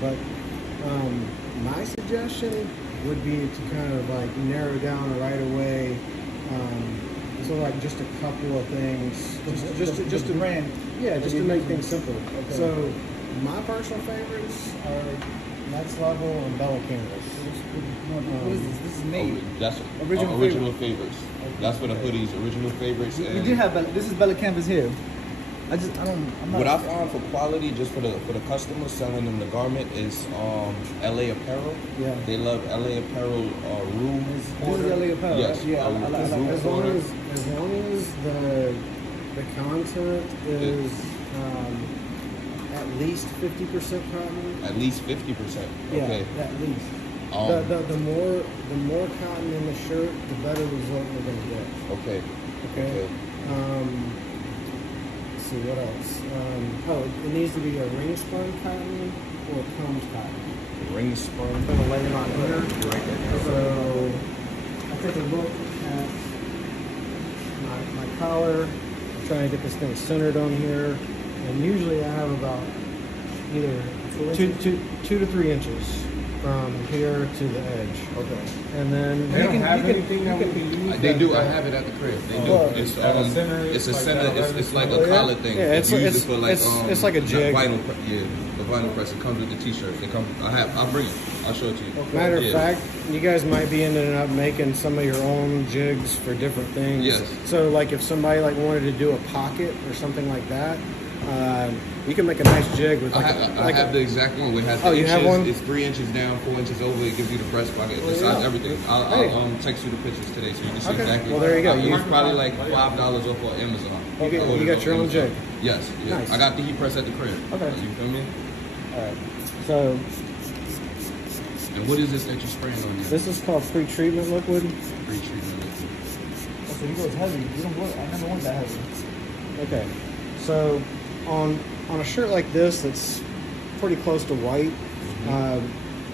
But my suggestion would be to kind of like narrow down right away. So like just a couple of things, just the brand. Yeah, just to make things simple. Okay. So my personal favorites are Next Level and Bella Canvas. What is this? This is made. That's original favorites. Okay. That's for the hoodies, original favorites. We did have this is Bella Canvas here. I'm not. What I found for quality, just for the customers selling them the garment, is LA Apparel. Yeah. They love LA Apparel Rue. This is LA Apparel. Yes. Yeah. I like as long as the content is at least 50% cotton. At least 50%. Yeah, Okay. at least. The more cotton in the shirt, the better result we're gonna get. Okay. Okay. Let's see what else. It needs to be a ring spun cotton or combs cotton. Ring spun. I'm gonna lay it on here. Right. So I take a look at my collar. I'm trying to get this thing centered on here, and usually I have about either 2 to 3 inches from here to the edge. Okay. And then They don't have anything that we can use. They do. I have it at the crib. They do. It's a center. It's a center. It's like a collar thing. Yeah, it's used for like it's like a jig. Vinyl. The vinyl press. It comes with the t-shirts. They come. I'll bring it. I'll show it to you. Okay. Matter of fact, you guys might be ending up making some of your own jigs for different things. Yes. So like if somebody like wanted to do a pocket or something like that, you can make a nice jig with like I have the exact one. It has the you inches. have one? It's 3 inches down, 4 inches over. It gives you the breast pocket, the size, everything. I'll text you the pictures today so you can see exactly. Well, there you go. It's probably like $5 off on Amazon. You got your own jig. Yes. Nice. I got the heat press at the crib. Okay. You feel me? All right. So And what is this that you're spraying on here? this is called pre-treatment liquid. Pre-treatment liquid. So you go heavy. You don't want. I never want that heavy. Okay. So on a shirt like this that's pretty close to white,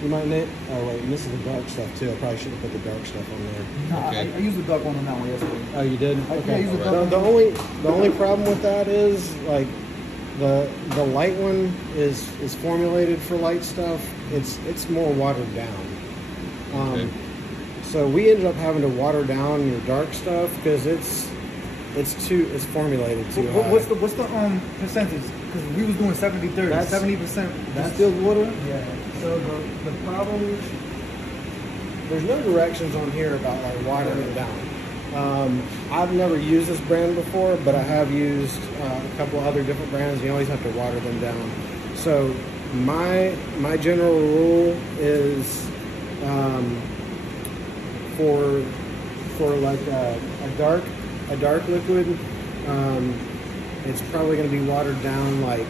you might need. Oh wait, and this is the dark stuff too. I probably should have put the dark stuff on there. No, Okay. I used the dark one on that one yesterday. Oh, you did? Yeah, Okay. I used the dark The one. only problem with that is like the light one is formulated for light stuff. It's more watered down. Okay. So we ended up having to water down your dark stuff because it's formulated too high. What's the percentage? Because we was doing 70-30. That's- 70% distilled water. Yeah. So the problem, there's no directions on here about like watering it down. I've never used this brand before, but I have used a couple other different brands. You always have to water them down. So my general rule is for like a dark liquid, it's probably going to be watered down like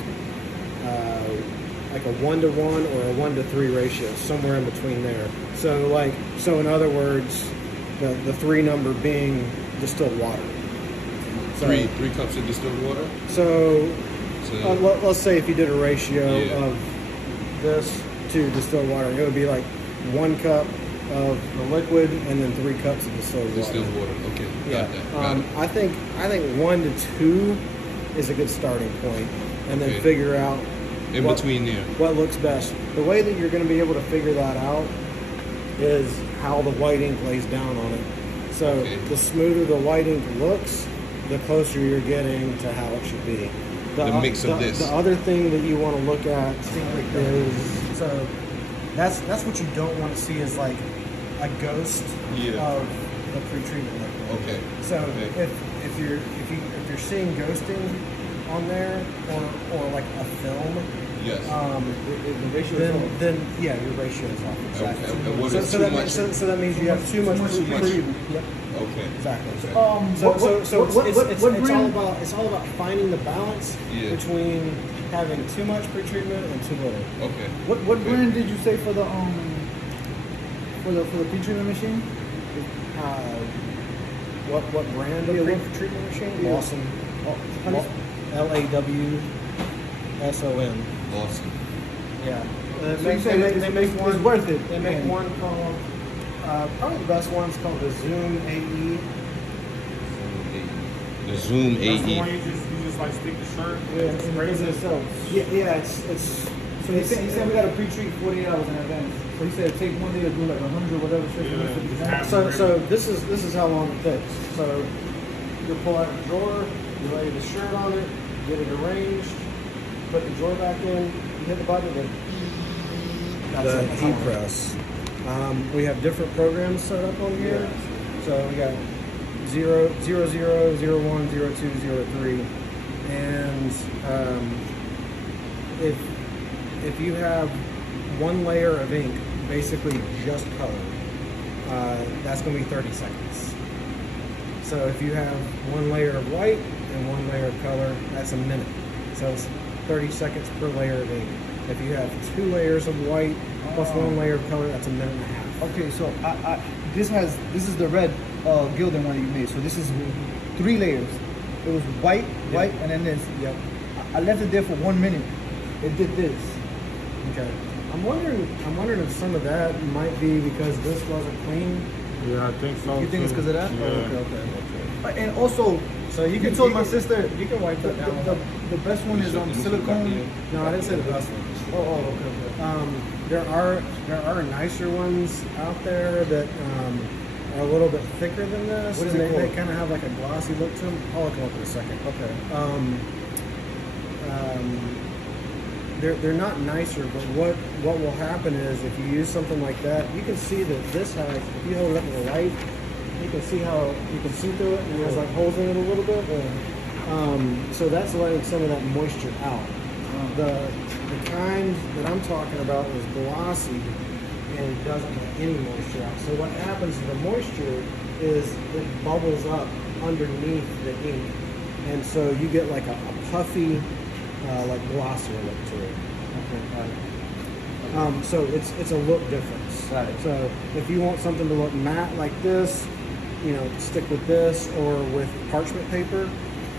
a 1-to-1 or a 1-to-3 ratio, somewhere in between there. So in other words, the 3 number being distilled water. So, Three cups of distilled water. So So let's say if you did a ratio Yeah. of this to distilled water, it would be like 1 cup of the liquid and then 3 cups of distilled water. distilled water. Okay. Yeah. Got that. Got it. I think 1 to 2 is a good starting point, and then Okay. figure out In between there. what looks best. The way that you're going to be able to figure that out is how the white ink lays down on it. So Okay. the smoother the white ink looks, the closer you're getting to how it should be. The mix of this. The other thing that you want to look at is, so that's what you don't want to see is like a ghost Yeah. of the pre-treatment liquid. Okay. So Okay. if you're seeing ghosting on there or like a film, Yes. The ratio is off. then yeah, your ratio is off. Exactly. Okay. And what is So too that much? means so that means you have too much pre-treatment. Yep. Okay. Exactly. Okay. It's all about finding the balance Yeah. between having too much pre-treatment and too little. Okay. What brand did you say for the pre-treatment machine? What brand of pre-treatment machine? Yeah. Lawson. LAWSON. Awesome. Yeah. So you say They make one. It's worth it. They make one called. Probably the best one's called the Zoom AE. The Zoom That's the one AE. you just like stick the shirt. Yeah, and spray it. yeah. It's so So he said we got to pre-treat 48 hours in advance. So he said take one day to do like 100 whatever shit. So this is how long it takes. So you pull out a drawer, you lay the shirt on it, get it arranged, put the drawer back in, you hit the button, and the heat press. We have different programs set up on here. So we got 0, 0, 0, 0, 1, 0, 2, 0, 3. And if you have one layer of ink, basically just color, that's going to be 30 seconds. So if you have one layer of white and one layer of color, that's a minute. So it's 30 seconds per layer of ink. If you have 2 layers of white plus 1 layer of color, that's a minute and a half. Okay, so this is the red Gildan one that you made. So this is 3 layers. It was white, and then this. Yep. I left it there for 1 minute. It did this. Okay. I'm wondering if some of that might be because this wasn't clean. Yeah, I think so. You think it's because of that? Yeah. Oh, okay. And also, So you told my sister you can wipe that down. the best one is silicone. No, I didn't say the best one. Okay. There are nicer ones out there that are a little bit thicker than this. What is and it they called? kind of have like a glossy look to them. I'll look them up in a second. Okay. They're not nicer, but what will happen is if you use something like that, you can see that this has, if you hold it up in the light, you can see how you can see through it, and there's like holes in it a little bit. So that's letting some of that moisture out. The kind that I'm talking about is glossy and doesn't let any moisture out. So what happens to the moisture is it bubbles up underneath the ink, and so you get like a puffy, like glossier look to it. Okay. So it's a look difference. Right. So if you want something to look matte like this, you know, stick with this or with parchment paper.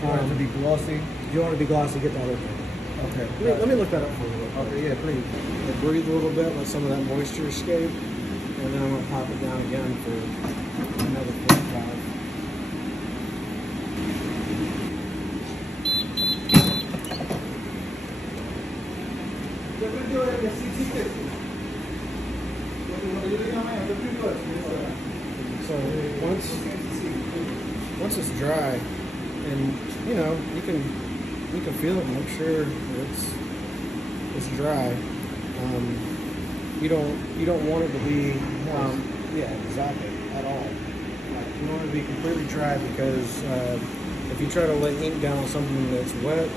You want it to be glossy? If you want it to be glossy, get the other thing. Okay. Let me look that up for you. Okay, yeah, please. Breathe a little bit, let some of that moisture escape, and then I'm going to pop it down again for another 45. So once it's dry, and you know you can feel it and make sure that it's dry. You don't want it to be yeah, exactly, at all. Like, you want it to be completely dry because if you try to lay ink down on something that's wet,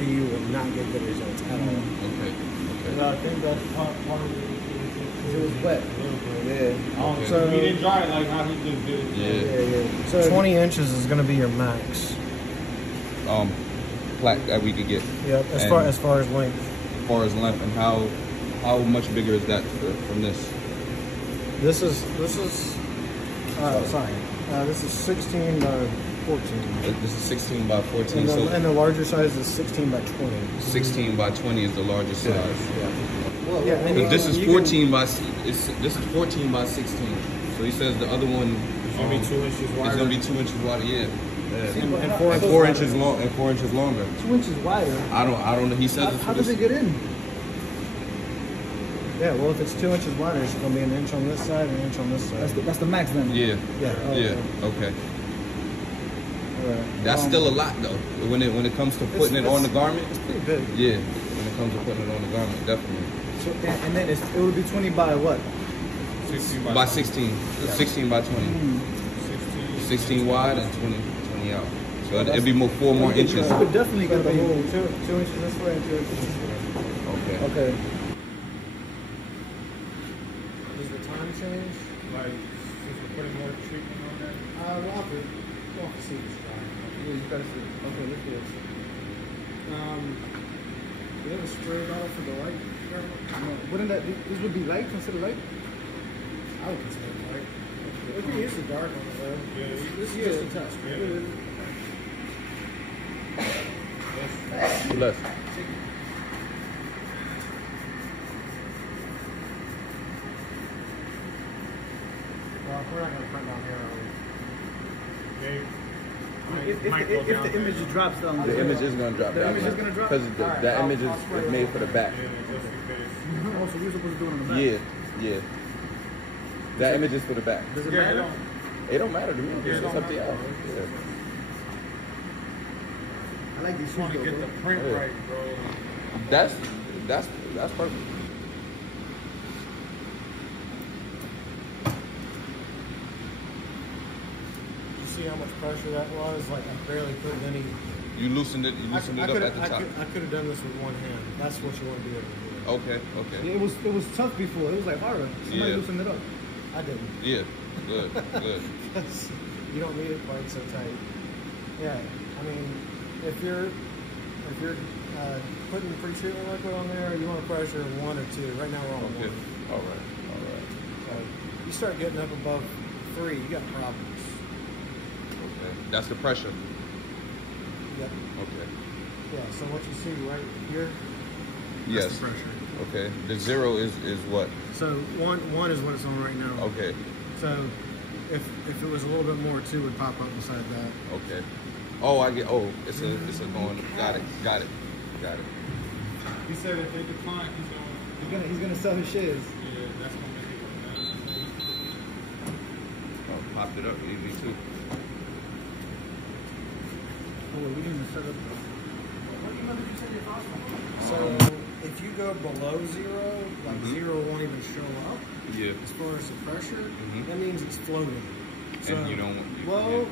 you will not get good results at all. Okay. Yeah, I think that's part of it. It was wet. Yeah. So He didn't dry it like how he just did it. Yeah. So 20 inches is going to be your max. Plaque that we could get. Yep. As And far as length. As far as length, and how much bigger is that from this? This is this is 16 by 14. This is 16 by 14. And the larger size is 16 by 20. 16 by 20 is the largest size. Yeah, and This is 14 by 14 by 16. So he says the other one It's gonna be 2 inches wider. is gonna be 2 inches wider. Yeah. and And 4 inches long and 4 inches longer. 2 inches wider. I don't know. He says it's How does it get in? Yeah, well, if it's 2 inches wider, it's going to be an inch on this side and an inch on this side. That's the max then. Yeah. Yeah. Okay. All right. That's still a lot though. When it comes to putting it on the garment. It's pretty big. Yeah. When it comes to putting it on the garment, definitely. So, and then it would be 20 by what? 16 By 16. 16 by 20. 16 wide and 20 out. So it'd be 4 more inches. You could definitely get the whole. 2 inches this way and 2 inches this way. Okay. Okay. Does the time change? Like, since we're putting more treatment on that. We'll have to see this dry. Yeah, you gotta see. Okay, look at this. Do you have a spray bottle for the light? No, wouldn't that this would be light? Considered light? I would consider it light. We can use the dark one though. Yeah, This is just a test. yeah. Less. Well, we're not going to print down here, are we? They If might go down the there. image drops down, The image is going to drop The down. image is gonna drop? Because the image is made for the back. Yeah, just in case. Oh, so you're supposed to do it on the back? Yeah. That image is for the back. Does it Yeah, matter? It don't matter to me. Yeah, It's just up to y'all. Yeah. I like these Just want to shoes, get though, the bro. print Yeah. right, bro. That's perfect. You see how much pressure that was? Like I barely put any. You loosened it. You loosened it up at the top. I could have done this with one hand. That's what you want to do over here. Okay. Yeah, it was tough before. It was like harder. Somebody Yeah. loosened it up. I didn't. Yeah. Good. Good. Because you don't need it quite so tight. Yeah, I mean, if you're putting pre-treatment liquid on there, you want to pressure 1 or 2. Right now we're on Okay. 1. All right. So you start getting up above 3, you got problems. Okay. That's the pressure. Yep. Okay. Yeah. So what you see right here, Yes. that's the pressure. Okay. The 0 is what? So one is what it's on right now. Okay. So if it was a little bit more, 2 would pop up beside that. Okay. Oh, I get. Oh, it's a going. Got it. He said if they decline, He's gonna sell his shares. yeah, that's gonna make it work down. Oh, popped it up easy too. Oh, wait, we didn't even set up. So if you go below 0, like Mhm. 0 won't even show up. Yeah. As far as the pressure, Mhm. that means it's floating. So, And you don't want. well,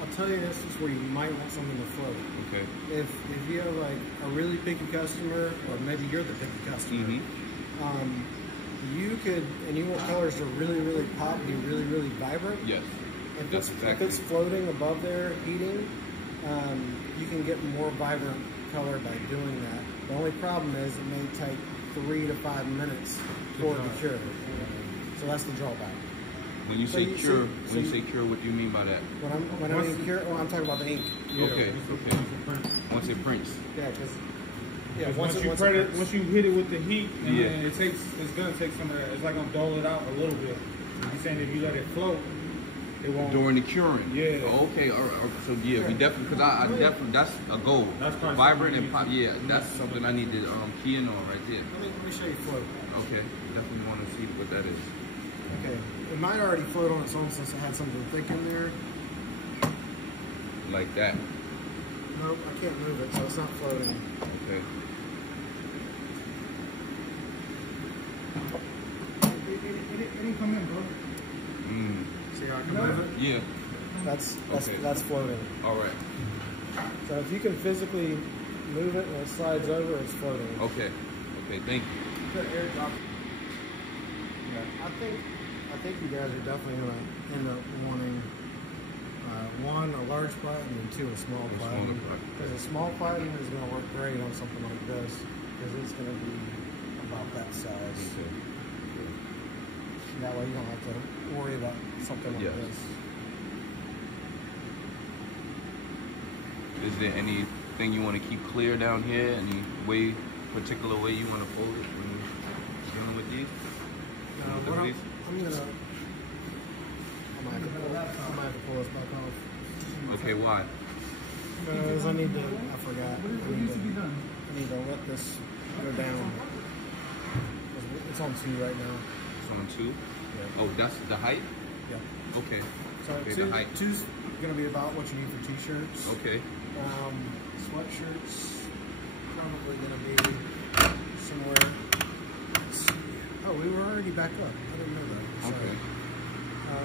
I'll tell you this is where you might want something to float. Okay. If you have like a really picky customer, or maybe you're the picky customer, Mm-hmm. you could, and you want colors to really, really pop, be really, really vibrant. Yes. If That's it's, exactly. if it's floating above there, heating, you can get more vibrant color by doing that. The only problem is it may take 3 to 5 minutes for it to cure. So that's the drawback. When you So say you cure, see- when you say cure, what do you mean by that? When I mean cure, I'm talking about the ink. Okay. Once it prints. Yeah, because Once you hit it with the heat, and Yeah. then it's gonna take some of that. It's like gonna dull it out a little bit. He's saying if you let it float, it won't. During the curing. Yeah. Oh, okay. All right. So yeah, we definitely because I definitely that's a goal. That's probably Vibrant something and pop. Yeah, that's something I need to key in on right there. let me show you float. Okay. Definitely want to see what that is. Okay, it might already float on its own since it had something thick in there. Like that. Nope, I can't move it, so it's not floating. Okay. It didn't come in, bro. See how I can move it? Yeah. That's Okay. floating. All right. So if you can physically move it and it slides over, it's floating. Okay. Okay. Thank you. Yeah, I think you guys are definitely gonna end up wanting 1, a large platinum, and 2, a small A smaller platinum. platinum. Because a small platinum is gonna work great on something like this, because it's gonna be about that size. Okay. That way you don't have to worry about something like Yes. this. Is there anything you want to keep clear down here? Any particular way you want to fold it when you're dealing with these? What I'm gonna, I might have to pull this back off. Okay, why? Because I forgot. What needs to be done? I need to let this go down. It's on 2 right now. It's on 2? Yeah. Oh, that's the height? Yeah. Okay. So Okay, two, the height. 2's gonna be about what you need for t-shirts. Okay. Sweatshirts probably gonna be somewhere. Let's see. Oh, we were already back up. I didn't know that. So, Okay.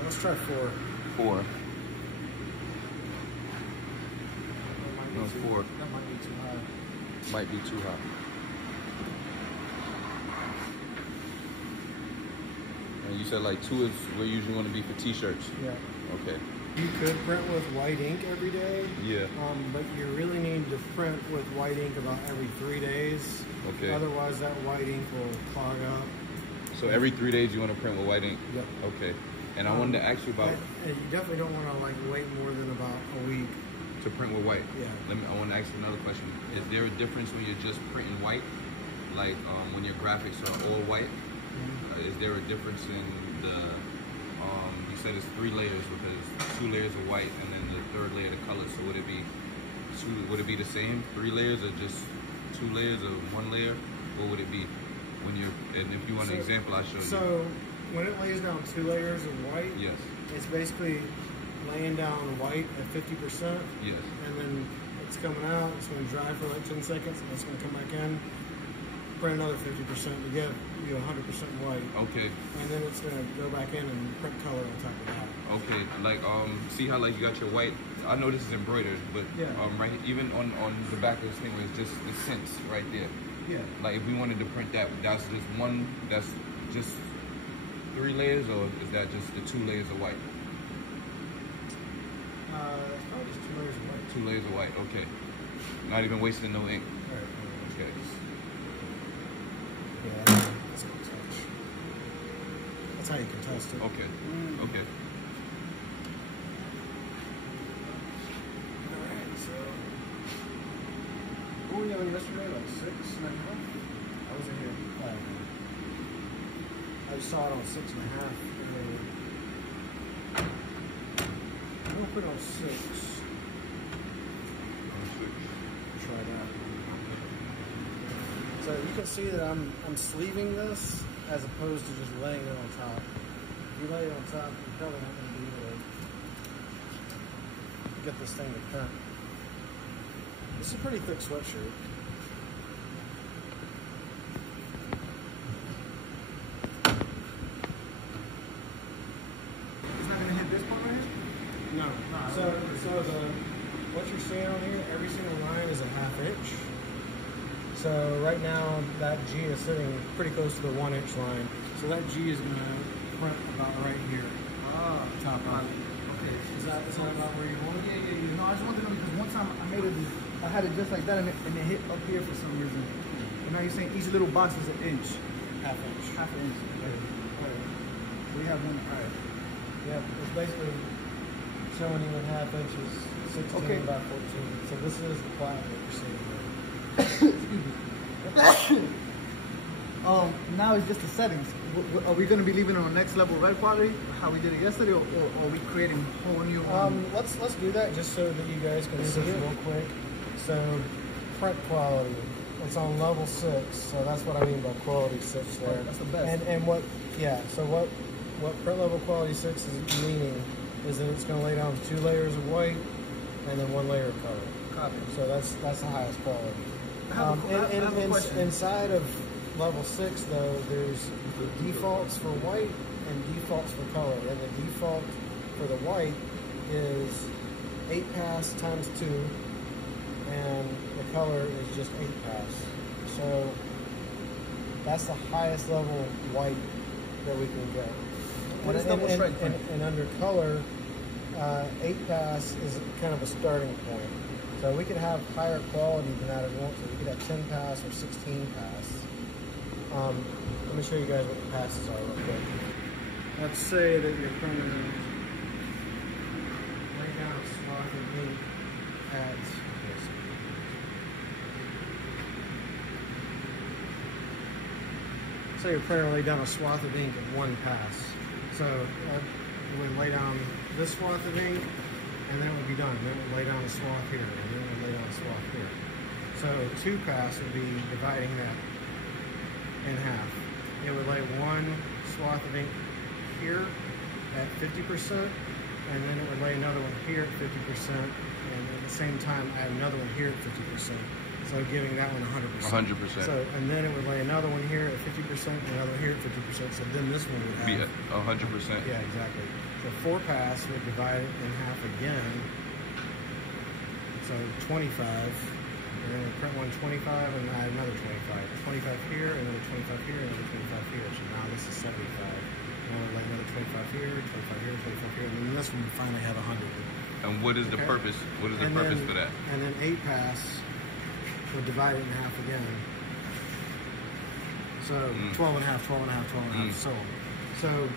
let's try 4. 4. That might be No, it's too- 4. That might be too high. Might be too high. And you said like 2 is where you usually want to be for t-shirts. Yeah. Okay. You could print with white ink every day. Yeah. But you really need to print with white ink about every 3 days. Okay. Otherwise, that white ink will clog up. So every 3 days you want to print with white ink? Yep. Okay. And I wanted to ask you about And you definitely don't want to wait more than about a week. to print with white. Yeah. I want to ask you another question. Is there a difference when you're just printing white, like when your graphics are all white? Is there a difference in the? You said it's 3 layers because 2 layers of white and then the 3rd layer of color. So would it be the same 3 layers or just 2 layers or 1 layer? what would it be when you're? And if you want an example, I'll show you. So when it lays down 2 layers of white, Yes. it's basically laying down white at 50%, Yes. and then it's coming out. It's going to dry for like 10 seconds, and it's going to come back in, print another 50% to get you 100% white, Okay. and then it's going to go back in and print color on top of that. Okay. Like see how like you got your white. I know this is embroidered, but Yeah. right even on the back of this thing where it's just the scents right there. Yeah. Like if we wanted to print that, that's just one. That's just 3 layers, or is that just the 2 layers of white? It's probably just 2 layers of white. 2 layers of white. Okay. Not even wasting no ink. Right. Okay. Yeah, that's good touch. That's how you can test it. Okay. Okay. Alright, so. What were you on yesterday? Like 6.5? I wasn't here. 5. I just saw it on 6.5. I'm gonna put it on 6. Try that. So you can see that I'm sleeving this as opposed to just laying it on top. If you lay it on top, you're probably not going to be able to get this thing to print. This is a pretty thick sweatshirt. It's not gonna hit this part right here. No. So what you're seeing on here, every single line is a 1/2 inch. So right now that G is sitting pretty close to the 1 inch line. So that G is gonna print about right here. Ah, Top on. okay. Is that about where you want it? Yeah. No, I just wanted to know because one time I made it, I had it just like that, and it hit up here for some reason. And now you're saying each little box is 1 inch, 1/2 inch. 1/2 inch. Okay. We have one. All right. Yep, it's basically showing you in 1/2 inches, 16 Okay. by 14. So this is the plat that you're seeing here. Now it's just the settings. Are we going to be leaving it on next level red quality, how we did it yesterday, or are we creating a whole new? Let's do that just so that you guys can see it real quick. So print quality, it's on level 6. So that's what I mean by quality 6 there. That's the best. And what? Yeah. So what print level quality 6 is meaning is that it's going to lay down 2 layers of white and then 1 layer of color. Copy. So that's the highest quality. I have a question. Inside of level 6, though, there's the defaults for white and defaults for color. And the default for the white is 8 pass times 2, and the color is just 8 pass. So that's the highest level white that we can get. What is double strike print? And under color, 8 pass is kind of a starting point. So we could have higher quality than that if we want to. We could have 10 pass or 16 pass. Let me show you guys what the passes are real quick. Let's say that you're printing lay down a swath of ink at say your printer lay down a swath of ink at 1 pass. So you would lay down this swath of ink, and then it would be done. Then it would lay down a swath here, and then it would lay down a swath here. So 2 pass would be dividing that in half. It would lay 1 swath of ink here at 50%, and then it would lay another one here at 50%, and at the same time add another one here at 50%. So giving that one 100%. 100%. So, and then it would lay another one here at 50%, and another one here at 50%. So then this one would have Be at 100%. yeah, exactly. So 4 pass would divide it in half again. So 25, and then we print one 25 and add another 25. 25 here, another 25 here, another 25 here. So now this is 75. And we'll lay another 25 here, 25 here, 25 here, and then this one we finally have 100. And what is the Okay. purpose? What is the And purpose then- for that? And then 8 pass would divide it in half again. So 12 and a half, 12 and a half, 12 and a half, so on. So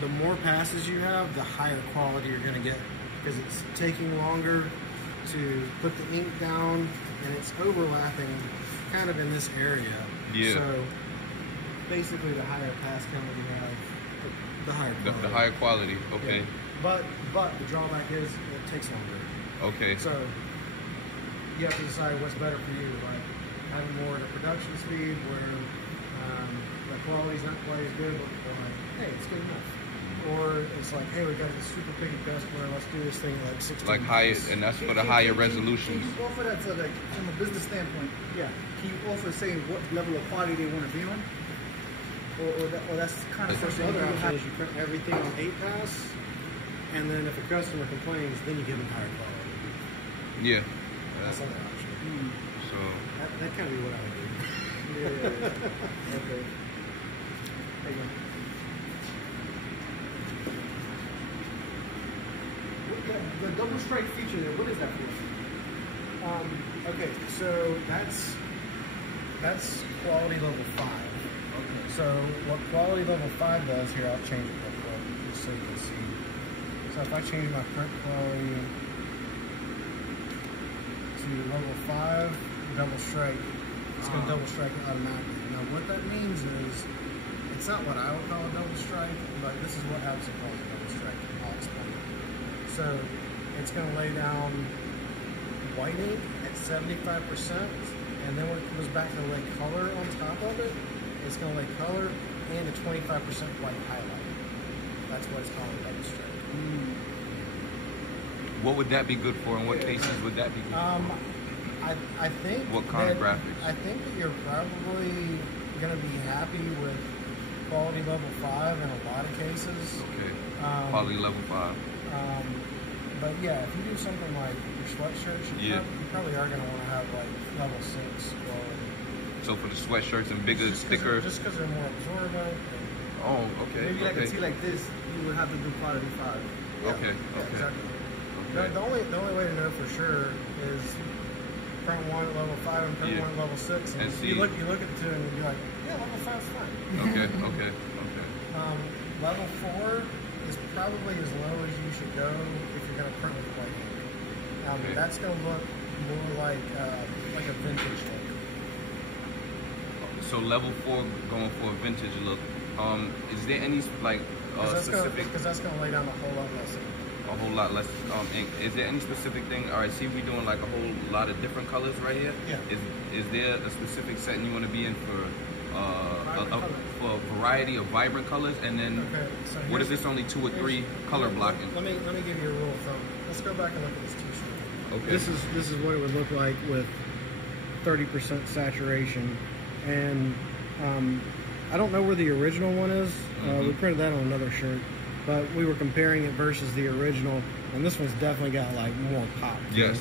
the more passes you have, the higher quality you're going to get, because it's taking longer to put the ink down, and it's overlapping kind of in this area. Yeah. So basically, the higher pass count you have, the higher quality. The higher quality. Okay. Yeah. But the drawback is it takes longer. Okay. So you have to decide what's better for you. Like having more of the production speed where the quality's not quite as good, but they're like, hey, it's good enough. Or it's like, hey, we got this super picky customer, let's do this thing like 16 Like higher, and that's for the higher resolutions. Can you offer that to, like, from a business standpoint? Yeah. Can you offer, say, what level of quality they want to be on? Or that's kind of The something other you option have. is you print everything on 8-pass, and then if a customer complains, then you give them higher quality. Yeah. That's the other option. So That kind of be what I would do. Yeah. Okay. There you go. The double strike feature there, what is that for? Okay, so that's quality level 5. Okay. So what quality level 5 does here, I'll change it real quick just so you can see. So if I change my print quality to level 5, double strike, it's going to double strike it automatically. Now what that means is, it's not what I would call a double strike, but this is what Alex calls a double strike. I'll explain it. So it's going to lay down white ink at 75%, and then when it goes back to lay color on top of it, it's going to lay color and a 25% white highlight. That's what it's called a double strike. what would that be good for, and what cases would that be good for? I think What kind of that- graphics? I think that you're probably going to be happy with quality level 5 in a lot of cases. Okay. Um, Quality level 5. But yeah, if you do something like your sweatshirts, you Yeah. probably are going to want to have like level 6 quality. So for the sweatshirts and bigger, Just thicker. because they're more absorbent. Oh, okay. Maybe like a Okay. tea like this, you would have to do quality 5. Okay. Yeah, Okay. exactly. Okay. The only way to know for sure is print 1 at level 5 and print Yeah. 1 at level 6. And see- you look at the two and you're like, yeah, level 5's fine. Okay. Okay. Okay. Level 4 is probably as low as you should go if you're going to print with white ink. Okay. That's going to look more like a vintage look. So level 4 going for a vintage look. Is there any like specific? Because that's going to lay down a whole lot less ink. A whole lot less ink. Is there any specific thing? All right, see, we're doing like a whole lot of different colors right here. Yeah. Is there a specific setting you want to be in for Vibrant colors. for a variety of vibrant colors? And then Okay, so what if here's- it's only 2 or 3 color blocking? Let me give you a rule of thumb. Let's go back and look at this t-shirt. Okay. This is what it would look like with 30% saturation, and I don't know where the original one is. We printed that on another shirt, but we were comparing it versus the original, and this one's definitely got like more pop. to Yes.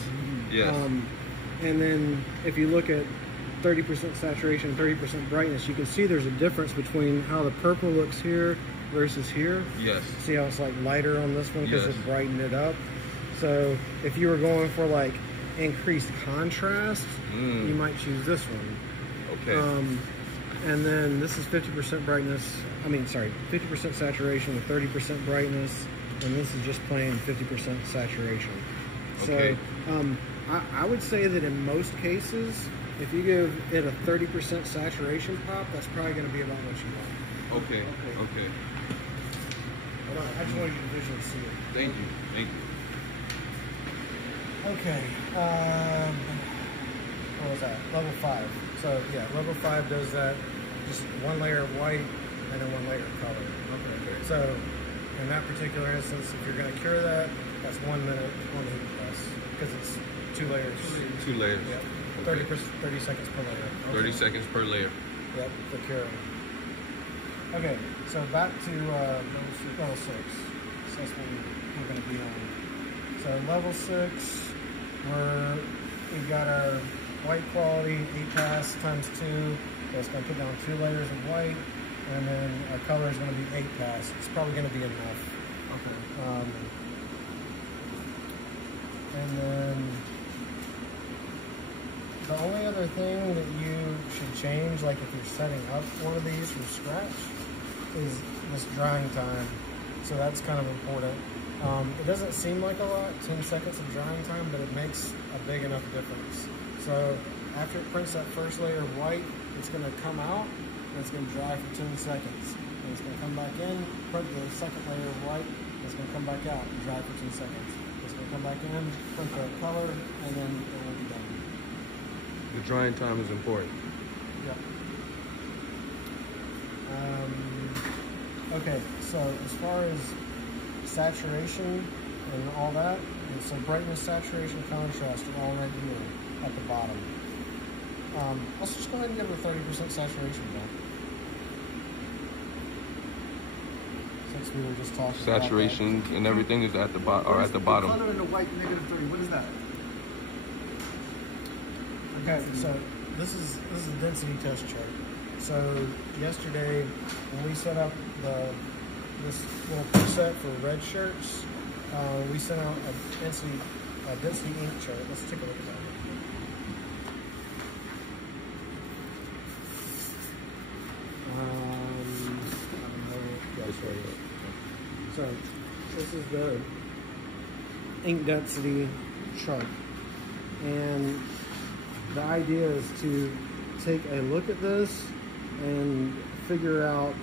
it. Yes. And then if you look at 30% saturation, 30% brightness, you can see there's a difference between how the purple looks here versus here. Yes. See how it's like lighter on this one because Yes. it brightened it up. So if you were going for like increased contrast, you might choose this one. Okay. And then this is 50% brightness. 50% saturation with 30% brightness, and this is just plain 50% saturation. Okay. So I would say that in most cases, if you give it a 30% saturation pop, that's probably going to be about what you want. Okay. Okay. Hold on, I just wanted you to visually see it. Thank you. Thank you. Okay. What was that? Level 5. So yeah, level 5 does that. Just one layer of white and then one layer of color. Okay. So in that particular instance, if you're going to cure that, that's 1 minute on the heat press because it's 2 layers. 2 layers. Yep. Okay. 30 seconds per layer. 30 seconds per layer. Yep, for curing. Okay, so back to level 6. So that's what we're going to be on. So level 6, we've got our white quality, 8-pass times 2. So it's going to put down 2 layers of white, and then our color is going to be 8-pass. It's probably going to be enough. Okay. And then the only other thing that you should change, like if you're setting up one of these from scratch, is this drying time. So that's kind of important. It doesn't seem like a lot, 10 seconds of drying time, but it makes a big enough difference. So after it prints that first layer of white, it's going to come out and it's going to dry for 10 seconds. And it's going to come back in, print the second layer of white, and it's going to come back out and dry for 10 seconds. It's going to come back in, print the color, and then it will be done. The drying time is important. Yeah. Okay, so as far as saturation and all that, and so brightness, saturation, contrast are all right here at the bottom. Let's just go ahead and give it a 30% saturation then. Since we were just talking Saturation and everything is at the bottom, or at the bottom. Color in the white -30. What is that? Okay, so this is a density test chart. So yesterday when we set up this little preset for red shirts, we sent out a density ink chart. Let's take a look at that. So this is the ink density chart, and the idea is to take a look at this and figure out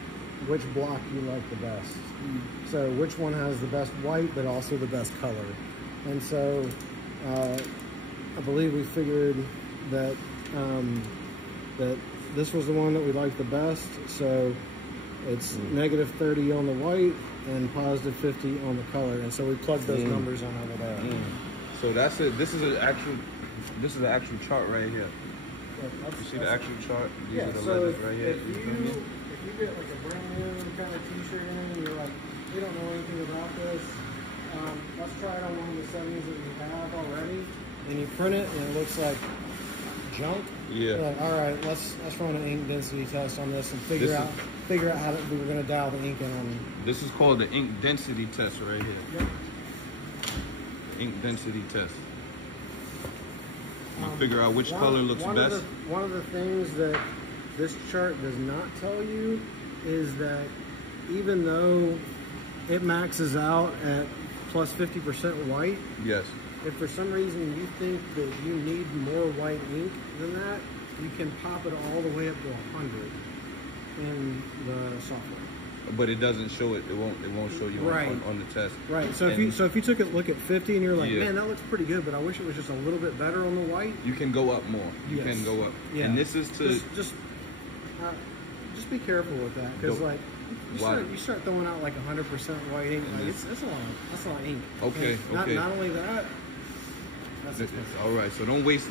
which block you like the best. So which one has the best white but also the best color. And so I believe we figured that that this was the one that we liked the best. So it's -30 on the white and +50 on the color. And so we plugged those numbers on over there. So that's it. This is an actual chart right here. You see the actual chart? These are the so letters right here. if you get like a brand new kind of t-shirt in and you're like, we don't know anything about this, let's try it on one of the settings that we have already, and you print it and it looks like junk. Yeah. You're like, all right, let's run an ink density test on this and figure out how we're going to dial the ink in on. This is called the ink density test right here. Yep. Ink density test. You figure out which color looks best. One of the things that this chart does not tell you is that even though it maxes out at +50% white, Yes. if for some reason you think that you need more white ink than that, you can pop it all the way up to 100 in the software. But it doesn't show it. It won't show you Right. on the test. Right. So And if you took a look at 50 and you're like, Yeah. man, that looks pretty good, but I wish it was just a little bit better on the white. you can go up more. You Yes. can go up. Yeah. And this is to just be careful with that, because Go- like you start throwing out like 100% white ink, like this- that's a lot of ink. Okay, And okay. Not only that, that's This- expensive. all right. So don't waste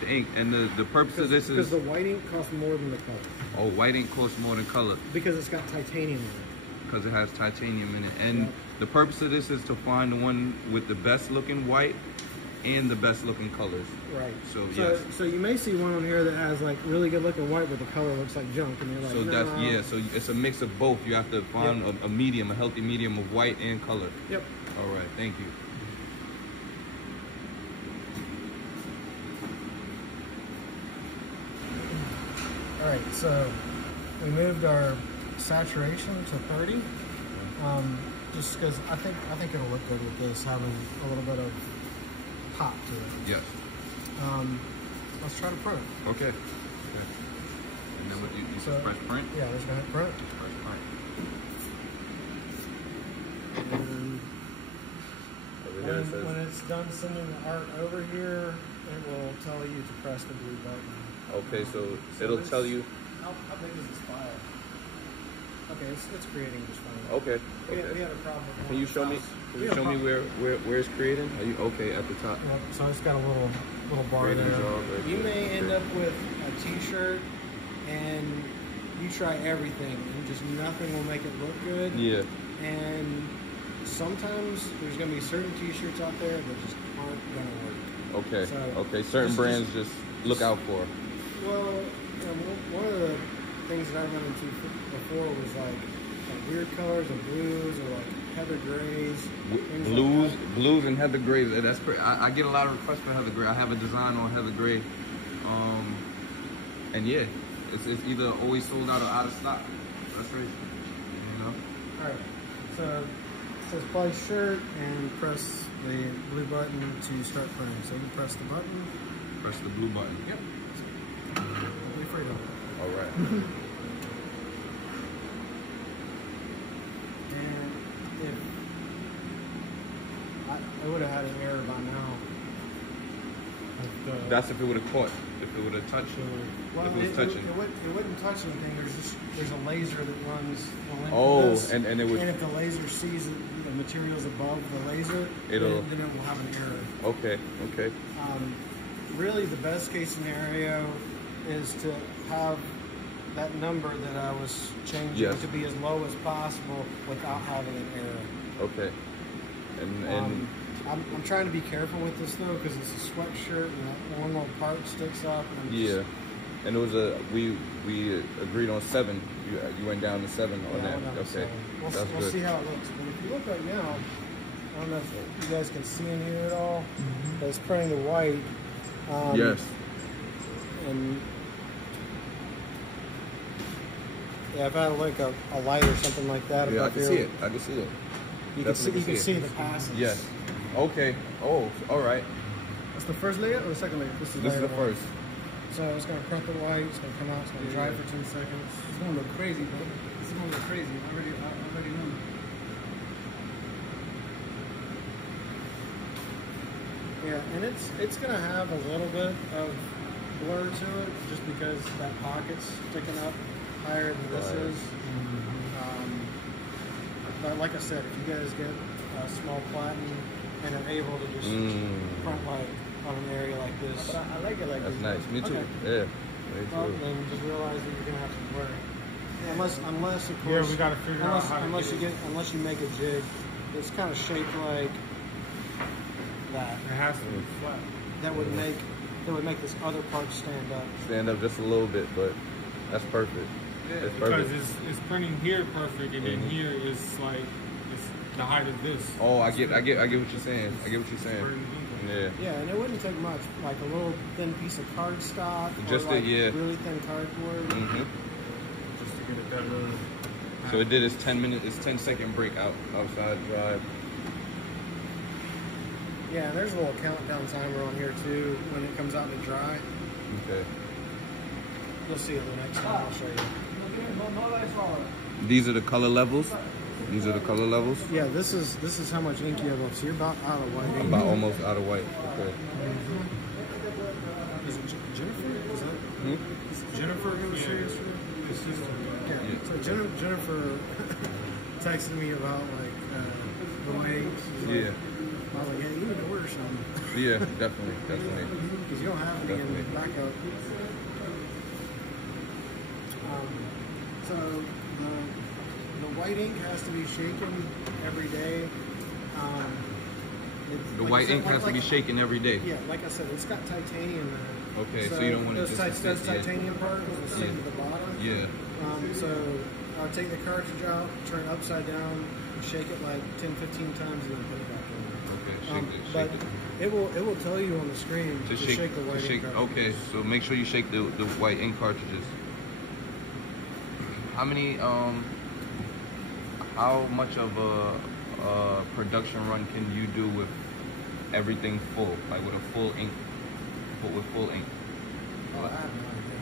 the ink. And the purpose of this Because is the white ink costs more than the color, white ink costs more than color because it's got titanium in it. because it has titanium in it. And Yep. the purpose of this is to find the one with the best looking white and the best looking colors. Right. So, yes. So you may see one on here that has like really good looking white, but the color looks like junk, and you're like, So no. that's So it's a mix of both. You have to find Yep. a medium, a healthy medium of white and color. Yep. All right. Thank you. All right. So we moved our saturation to 30, just because I think it'll look good with this having a little bit of pop to it. Yes. Let's try to print. Okay. And then what you So- press print? Yeah, let's go ahead and print. Press print. And when it's done sending the art over here, it will tell you to press the blue button. Okay, so it'll tell you. How big is this file? Okay, it's creating just fine. Okay. We Okay. had a problem with Can you show me? Can you show me where it's creating? Are you okay at the top? Yep, so it's got a little bar Creating there. job right You there. may end up with a t-shirt and you try everything and just nothing will make it look good. Yeah. And sometimes there's going to be certain t-shirts out there that just aren't going to work. Okay. So, Okay. Certain brands just look out for. Well, one of the things that I run into before was like weird colors of blues or like heather grays. things like that. Blues and heather gray. That's pretty. I get a lot of requests for heather gray. I have a design on heather gray. And yeah, it's either always sold out or out of stock. That's crazy. You know. All right. So it says place shirt and press the blue button to start printing. So you press the button. Press the blue button. Yep. Be free to. All right. And if I would have had an error by now. That's if it would have caught. if it would have touched, Well, if it was touching. it wouldn't touch anything. There's a laser that runs the length Oh, of this. and it would. And if the laser sees the materials above the laser, It'll- then it will have an error. Okay, okay. Really, the best case scenario is to have that number that I was changing Yes. to be as low as possible without having an error. Okay. And I'm trying to be careful with this though because it's a sweatshirt and that one little part sticks up. And yeah, and it was we agreed on 7. You went down to 7 on that. Okay, We'll that's see good. how it looks. But if you look right now, I don't know if you guys can see in here at all, but it's printing the white. Yes. And yeah, if I had like a light or something like that, Yeah, I up can here, see it. I can see it. You can Definitely see the passes. Yes. Okay. Oh, all right. That's the first layer or the second layer? This is This is layer the one. first. So it's gonna print the white. It's gonna come out. It's gonna dry for 2 seconds. It's gonna look crazy, bro. It's gonna look crazy. I already know. Yeah, and it's gonna have a little bit of blur to it, just because that pocket's sticking up higher than this Right. is. But like I said, if you guys get a small platen and are able to just print like on an area like this, But I like it like That's this. nice. Me too. Okay. Yeah. Me well, too. then just realize that you're gonna have some blur. Unless of Yeah, course, we gotta figure out how to unless get you it. unless you make a jig, it's kind of shaped like that. It has to be flat. That would make this other part stand up. Stand up just a little bit, but that's perfect. Yeah, That's because perfect. it's printing here perfect, and then here is like it's the height of this. Oh, I get what you're saying. I get what you're saying. Yeah. Yeah, and it wouldn't take much, like a little thin piece of cardstock, Just or like yeah. really thin cardboard. Just to get it that little. So it did its 10-second break outside drive. Yeah, and there's a little countdown timer on here too when it comes out to dry. Okay. You'll see it the next time I'll show you. These are the color levels. These are the color levels. Yeah, this is how much ink you have left. So you're about out of white ink. About almost out of white. Okay. Is it Jennifer? Is that is Jennifer who was here yesterday? It's just Yeah. So Jennifer texted me about like the white ink. She's like- Yeah. I was like, yeah, you need to order some. Yeah, definitely. Because you don't have any in Definitely. the backup. So the white ink has to be shaken every day. The like white I said, ink has to like- be shaken every day. Yeah, like I said, it's got titanium in it. Okay, so you don't want it those just to those sit, yeah. titanium particles will stick Yeah. to the bottom. Yeah. So I'll take the cartridge out, turn it upside down, shake it like 10-15 times, and then put it back in. Okay. But Shake it. it will tell you on the screen To to shake. shake the white ink cartridge. Okay, so make sure you shake the white ink cartridges. How many? How much of a production run can you do with everything full, like with a full ink, with full ink? Oh, I have no idea.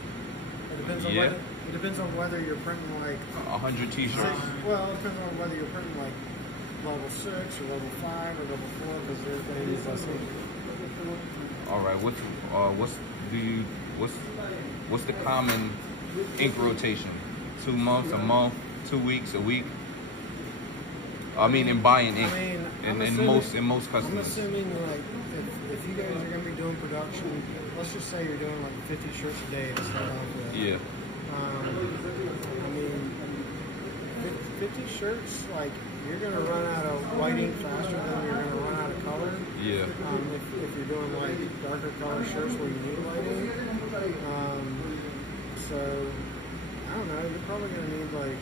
It depends on Yeah? whether it depends on whether you're printing like 100 six, T-shirts. well, it depends on whether you're printing like level 6 or level 5 or level 4 because they're going to use less ink. All right. What's the common ink rotation? 2 months, a month, 2 weeks, a week. I mean, in buying ink, I mean, I'm in assuming- most I'm customers. assuming like if you guys are going to be doing production, let's just say you're doing like 50 shirts a day to start off with. Yeah. I mean, 50 shirts, like you're going to run out of white ink faster than you're going to run out of color. Yeah. If you're doing like darker color shirts where you need white ink. So I don't know. You're probably going to need like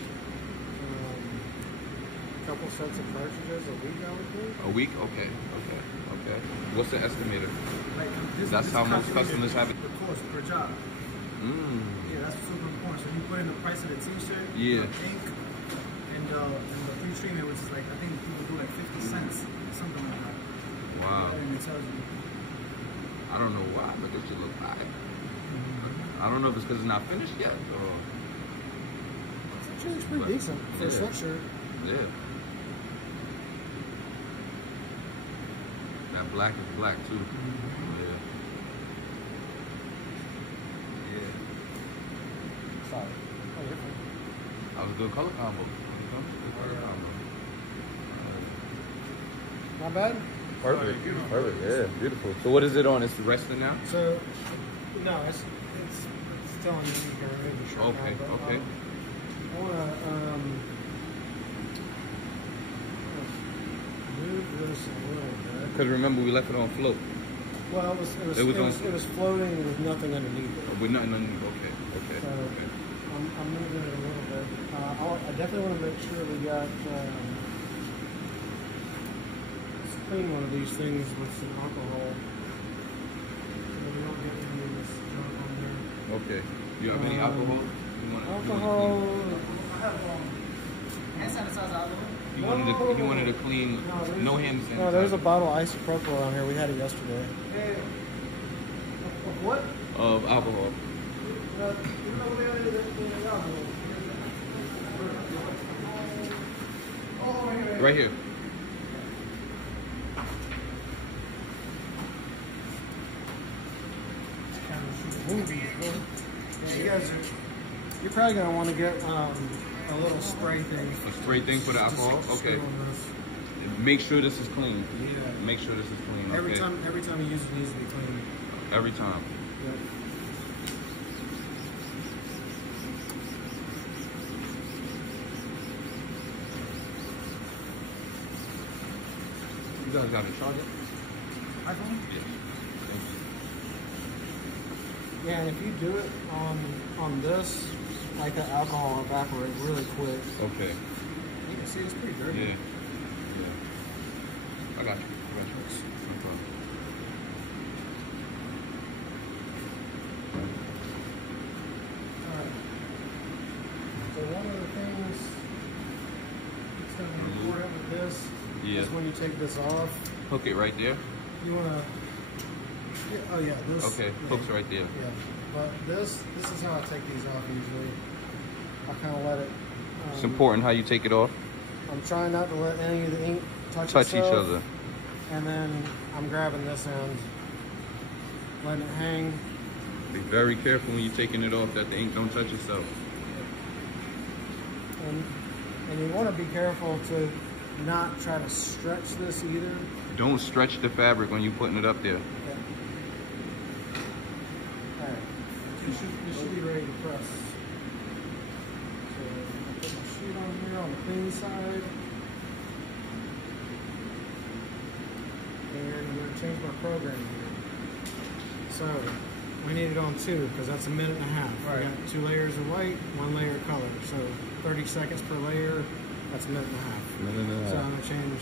a couple sets of cartridges a week, I would think. A week? Okay. What's the estimator? Like, That's how most calculated customers have it. The cost per job. Yeah, that's super important. So you put in the price of the t-shirt, Yeah. the ink, and the pre-treatment, which is like, I think people do like 50 cents, something like that. Wow. And it tells you. I don't know why, but this should look bad. I don't know if it's because it's not finished yet or. Actually, it's pretty decent for a Yeah. sweatshirt. Yeah. That black is black too. Yeah. sorry. That was a good color combo. Good color combo. Not bad. Perfect. Perfect. Yeah, beautiful. So what is it on? It's resting now? So, no, it's telling you you can remove the shirt Okay, now, but, okay. I want to move this a little bit. Because remember, we left it on float. Well, it was floating with nothing underneath it. With nothing underneath. Okay. So Okay. I'm moving it a little bit. I definitely want to make sure we got let's clean one of these things with some alcohol. So we don't get any of this junk on there. Okay. You have any alcohol? You want Alcohol. Hand sanitizer all over. You wanted to clean, no hand sanitizer. No, there's a bottle of isopropyl on here. We had it yesterday. Of what? Of alcohol. Right here. You're probably gonna want to get a little spray thing. A spray thing for the alcohol? Okay. Make sure this is clean. Yeah. Make sure this is clean. Every okay. time you use it, needs to be clean. Every time. Yep. You guys got a charger? iPhone? Yeah. Yeah, and if you do it on this, like the alcohol will evaporate really quick. Okay. You can see it's pretty dirty. Yeah. Yeah. I got you. No problem. Alright. So one of the things that's going to be important with this is when you take this off, Hook it right there. you want to. Oh yeah, this. Okay. Yeah, Hook's right there. Yeah, but this is how I take these off usually. I kind of let it. It's important how you take it off. I'm trying not to let any of the ink touch Touch each itself, other. and then I'm grabbing this end, letting it hang. Be very careful when you're taking it off that the ink don't touch itself. And you want to be careful to not try to stretch this either. Don't stretch the fabric when you're putting it up there. Yeah. Alright. You should be ready to press. So I'll put my sheet on here on the clean side. And I'm going to change my program here. So we need it on 2 because that's a minute and a half. Right. We got 2 layers of white, 1 layer of color. So 30 seconds per layer, that's a minute and a half. So I'm going to change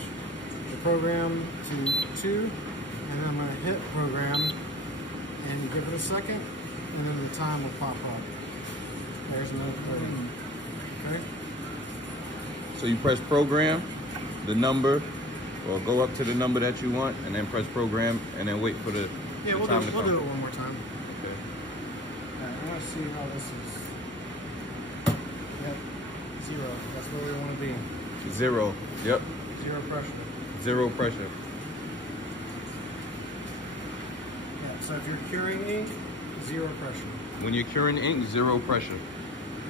the program to 2, and then I'm going to hit program and give it a second, and then the time will pop up. There's another program. Okay? So you press program, the number, or go up to the number that you want, and then press program, and then wait for the Yeah, we'll time do to it come. one more time. Okay. Alright, I want to see how this is. Yep, 0. That's where we want to be. 0. Yep. 0 pressure. 0 pressure. Yeah, so if you're curing ink, 0 pressure. When you're curing ink, 0 pressure.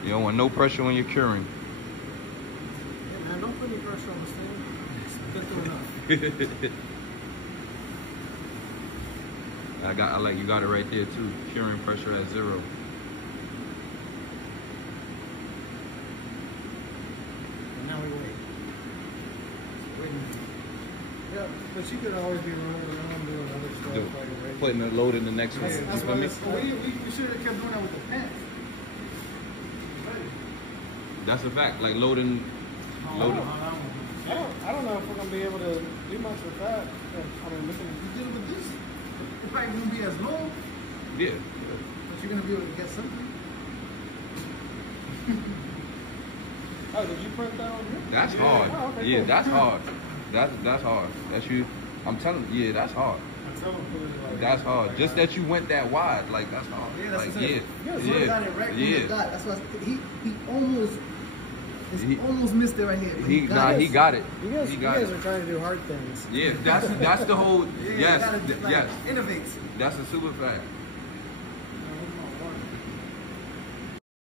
You don't want no pressure when you're curing. Yeah, man, don't put any pressure on this thing. It's been through enough. I like you got it right there too. Curing pressure at 0. And now we wait. Yeah, but you could always be running around doing other stuff like a Putting the load in the next one. That's You why feel me? we should have kept doing that with the pants. That's a fact. Like loading. I don't know if we're gonna be able to do much with that. I mean, looking You deal with this, it's probably gonna be as low, Yeah. but you're gonna be able to get something. Oh, did you print that on here? That's Yeah. hard. Oh, okay, Yeah, cool. that's hard. That's hard. That's you. I'm telling you, yeah, that's hard. That's hard. Just that you went that wide, like that's hard. Yeah, that's like, what I'm saying. yeah, He got it right from the yeah. dot. That's why he almost He- almost missed it right here. but He got it. You guys, He you got guys it. are trying to do hard things. Yeah, that's the whole. Yeah, Yes, you gotta, like, yes. innovate. That's a super fact.